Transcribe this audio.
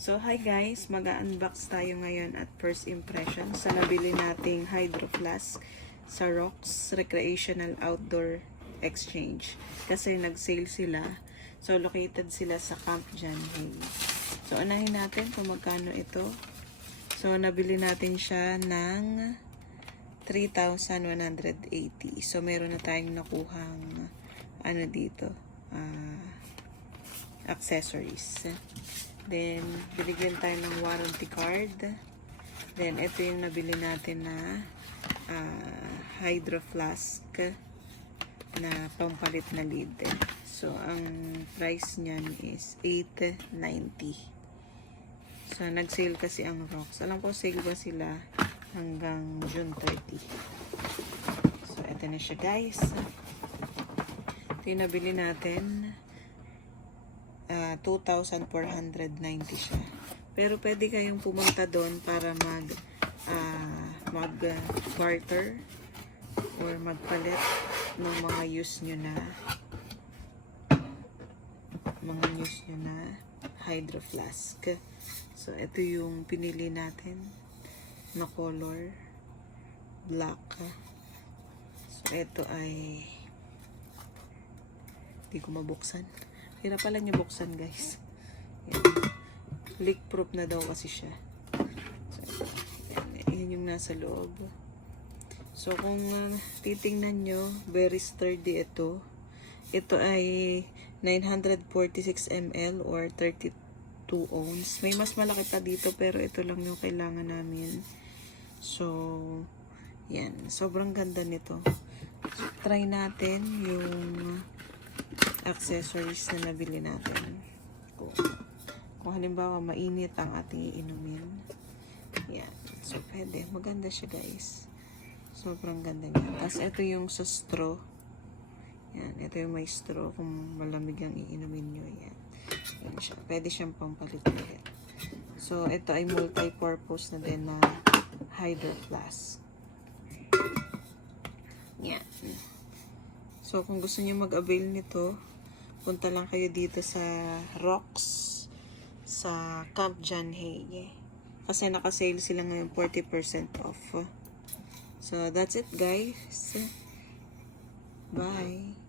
So, hi guys! Mag-unbox tayo ngayon at first impression sa nabili nating Hydro Flask sa Rox Recreational Outdoor Exchange. Kasi nag-sale sila. So, located sila sa Camp John Hay. So, unahin natin kung magkano ito. So, nabili natin siya ng 3,180. So, meron na tayong nakuhang ano dito, accessories. Then, binigyan tayo ng warranty card. Then, ito yung nabili natin na Hydro Flask na pampalit na lid. So, ang price niyan is $8.90. So, nag-sale kasi ang Rox. Alam ko, sale ba sila hanggang June 30. So, ito na siya guys. Ito yung nabili natin. 2,490 siya. Pero pwede kayong pumunta doon para mag-barter or magpalit ng mga use nyo na Hydro Flask. So, ito yung pinili natin na color black. So, ito ay hindi ko mabuksan. Hirap pala niya buksan guys. Leak proof na daw kasi siya. So, yan yung nasa loob. So kung titingnan nyo, very sturdy ito. Ito ay 946 ml or 32 ounce. May mas malaki pa dito pero ito lang yung kailangan namin. So, yan. Sobrang ganda nito. So, try natin yung accessories na nabili natin. Kung halimbawa mainit ang ating iinumin. Yan. So, pwede. Maganda siya guys. Sobrang ganda niya. Tapos, ito yung sa straw. Yan. Ito yung may straw kung malamig ang iinumin nyo. Yan. Yan siya. Pwede siyang pampalit-palit. So, ito ay multi-purpose na din na Hydro Flask. Yan. So, kung gusto niyo mag-avail nito, punta lang kayo dito sa Rox sa Camp John Hay. Kasi naka-sale sila ngayon 40% off. So, that's it guys. Bye!